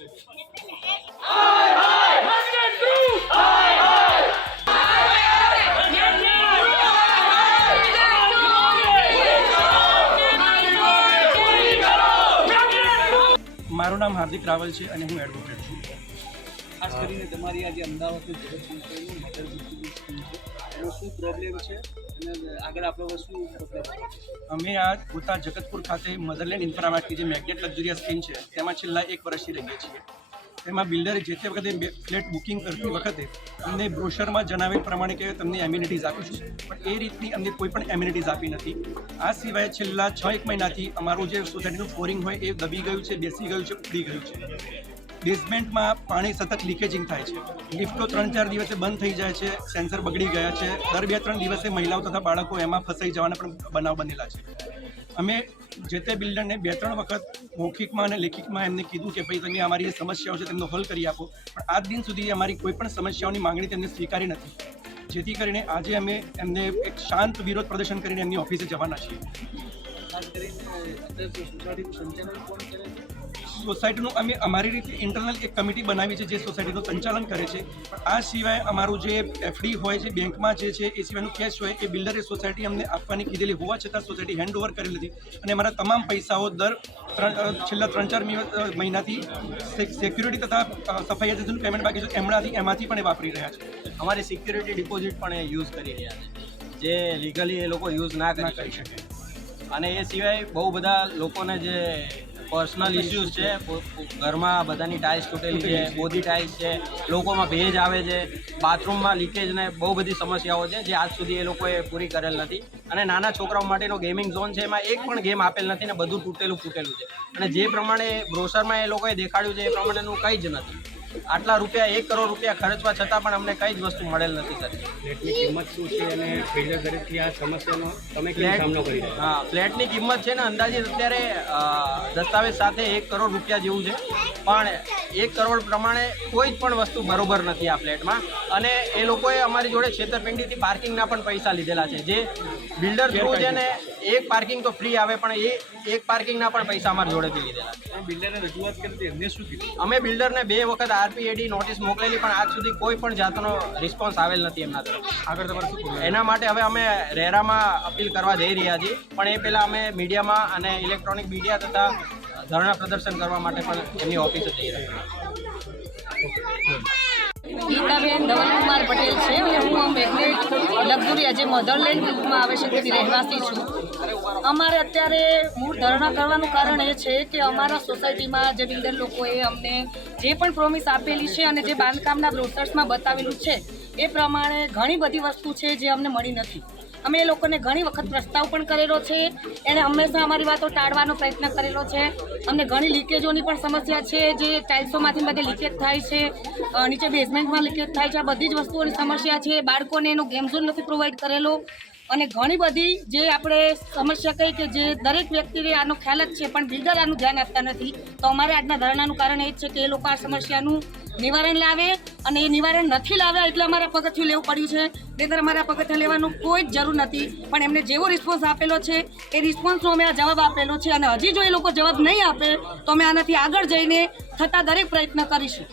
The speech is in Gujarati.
મારું નામ હાર્દિક રાવલ છે અને હું એડવોકેટ છું। ખાસ કરીને તમારી આ જે અમદાવાદનું જગત સંસ્થાનું મધર ડિસ્ટ્રીબ્યુટ સ્કીમ છે એનો શું પ્રોબ્લેમ છે અને આગળ આપણે શું પ્રોબ્લેમ? અમે આ ગોતા જગતપુર ખાતે મધરલેન્ડ ઇન્ફ્રામાર્ટની જે મેગ્નેટ લક્ઝરિયસ સ્કીમ છે તેમાં છેલ્લા 1 વર્ષથી રહીએ છીએ। તેમાં બિલ્ડરે જે તે વખતે ફ્લેટ બુકિંગ કરતી વખતે અમને બ્રોશરમાં જણાવેલ પ્રમાણે કે તમને એમ્યુનિટીઝ આપીશું, પણ એ રીતની અમને કોઈ પણ એમ્યુનિટીઝ આપી નથી। આ સિવાય છેલ્લા 6-1 મહિનાથી અમારું જે સોસાયટીનું ફ્લોરિંગ હોય એ દબી ગયું છે, બેસી ગયું છે, ઉખડી ગયું છે। બેઝમેન્ટમાં પાણી સતત લીકેજિંગ થાય છે, લિફ્ટો 3-4 દિવસે બંધ થઈ જાય છે, સેન્સર બગડી ગયા છે, દર 2-3 દિવસે મહિલાઓ તથા બાળકો એમાં ફસાઈ જવાના પણ બનાવ બનેલા છે। અમે જે તે બિલ્ડરને 2-3 વખત મૌખિકમાં અને લેખિતમાં એમને કીધું કે ભાઈ તમે અમારી જે સમસ્યાઓ છે તેમનો હલ કરી આપો, પણ આજ દિન સુધી અમારી કોઈ પણ સમસ્યાઓની માંગણી તેમને સ્વીકારી નથી, જેથી કરીને આજે અમે એમને એક શાંત વિરોધ પ્રદર્શન કરીને એમની ઓફિસે જવાના છીએ। ખાસ કરીને અત્યારે સોસાયટીનું સંચાલન કોણ કરે છે? સોસાયટીનું અમે અમારી રીતે ઇન્ટરનલ એક કમિટી બનાવી છે જે સોસાયટીનું સંચાલન કરે છે, પણ આ સિવાય અમારું જે એફડી હોય છે બેંકમાં જે છે એ સિવાયનું કેશ હોય એ બિલ્ડરે સોસાયટી અમને આપવાની કીધેલી હોવા છતાં સોસાયટી હેન્ડઓવર કરી લીધી અને અમારા તમામ પૈસાઓ છેલ્લા 3-4 મહિનાથી સિક્યુરિટી તથા સફાઈ એજન્સીનું પેમેન્ટ બાકી છે એમાંથી પણ એ વાપરી રહ્યા છે। અમારી સિક્યુરિટી ડિપોઝિટ પણ એ યુઝ કરી રહ્યા છે, જે લીગલી એ લોકો યુઝ ના કરી શકે। અને એ સિવાય બહુ બધા લોકોને જે પર્સનલ ઇસ્યુઝ છે, ઘરમાં બધાની ટાઇલ્સ તૂટેલી છે, બોધી ટાઇલ્સ છે, લોકોમાં ભેજ આવે છે, બાથરૂમમાં લીકેજ ને બહુ બધી સમસ્યાઓ છે જે આજ સુધી એ લોકોએ પૂરી કરેલ નથી। અને નાના છોકરાઓ માટેનો ગેમિંગ ઝોન છે એમાં એક પણ ગેમ આપેલ નથી ને બધું તૂટેલું છે, અને જે પ્રમાણે બ્રોશરમાં એ લોકોએ દેખાડ્યું છે એ પ્રમાણેનું કંઈ જ નથી। આટલા રૂપિયા 1 કરોડ રૂપિયા ખર્ચવા છતાં પણ અમને કંઈ જ વસ્તુ મળેલ નથી સર। ફ્લેટની કિંમત શું છે અને બિલ્ડર તરફથી આ સમસ્યાનો તમે કેવો સામનો કરી રહ્યા? હા, ફ્લેટની કિંમત છે ને અંદાજિત અત્યારે દસ્તાવેજ સાથે 1 કરોડ રૂપિયા જેવું છે, પણ 1 કરોડ પ્રમાણે કોઈ જ પણ વસ્તુ બરોબર નથી આ ફ્લેટમાં। અને એ લોકોએ અમારી જોડે છેતરપિંડીથી પાર્કિંગના પણ પૈસા લીધેલા છે, જે બિલ્ડર થ્રુ છે ને એક પાર્કિંગ તો ફ્રી આવે પણ એ એક પાર્કિંગના પણ પૈસા અમારી જોડેથી લીધેલા છે। બિલ્ડરને રજૂઆત કરી હતી, એમને શું કીધું? અમે બિલ્ડરને 2 વખત RPAD નોટિસ મોકલેલી પણ આજ સુધી કોઈ પણ જાતનો રિસ્પોન્સ આવેલ નથી એમના તરફ। આગળ તમારે શું કરવું? એના માટે હવે અમે રેરામાં અપીલ કરવા જઈ રહ્યા છીએ, પણ એ પહેલાં અમે મીડિયામાં અને ઇલેક્ટ્રોનિક મીડિયા તથા ધરણા પ્રદર્શન કરવા માટે પણ એમની ઓફિસે જઈ રહ્યા છીએ। ગીતાબેન ધવલકુમાર પટેલ છે અને હું મેગ્નેટ લક્ઝરી જે મધરલેન્ડ ગ્રુપમાં આવે છે તેની રહેવાસી છું। અમારે અત્યારે મૂળ ધરણા કરવાનું કારણ એ છે કે અમારા સોસાયટીમાં જે બિલ્ડર લોકોએ અમને જે પણ પ્રોમિસ આપેલી છે અને જે બાંધકામના બ્રોશર્સમાં બતાવેલું છે એ પ્રમાણે ઘણી બધી વસ્તુ છે જે અમને મળી નથી। અમે એ લોકોને ઘણી વખત પ્રસ્તાવ પણ કરેલો છે, એણે હંમેશા અમારી વાતો ટાળવાનો પ્રયત્ન કરેલો છે। અમને ઘણી લીકેજોની પણ સમસ્યા છે, જે ટાઇલ્સોમાંથી બધે લીકેજ થાય છે, નીચે બેઝમેન્ટમાં લીકેજ થાય છે, આ બધી જ વસ્તુઓની સમસ્યા છે। બાળકોને એનો ગેમ ઝોન નથી પ્રોવાઈડ કરેલો અને ઘણી બધી જે આપણે સમસ્યા કહી કે જે દરેક વ્યક્તિને આનો ખ્યાલ જ છે પણ બિલ્ડર આનું ધ્યાન આપતા નથી। તો અમારે આજના ધરણાનું કારણ એ જ છે કે એ લોકો આ સમસ્યાનું નિવારણ લાવે, અને એ નિવારણ નથી લાવ્યા એટલે અમારા પગથિયું લેવું પડ્યું છે। નહીંતર અમારા પગથિયાં લેવાનું કોઈ જ જરૂર નથી, પણ એમને જેવો રિસ્પોન્સ આપેલો છે એ રિસ્પોન્સનો અમે આ જવાબ આપેલો છે, અને હજી જો એ લોકો જવાબ નહીં આપે તો અમે આનાથી આગળ જઈને થતા દરેક પ્રયત્ન કરીશું।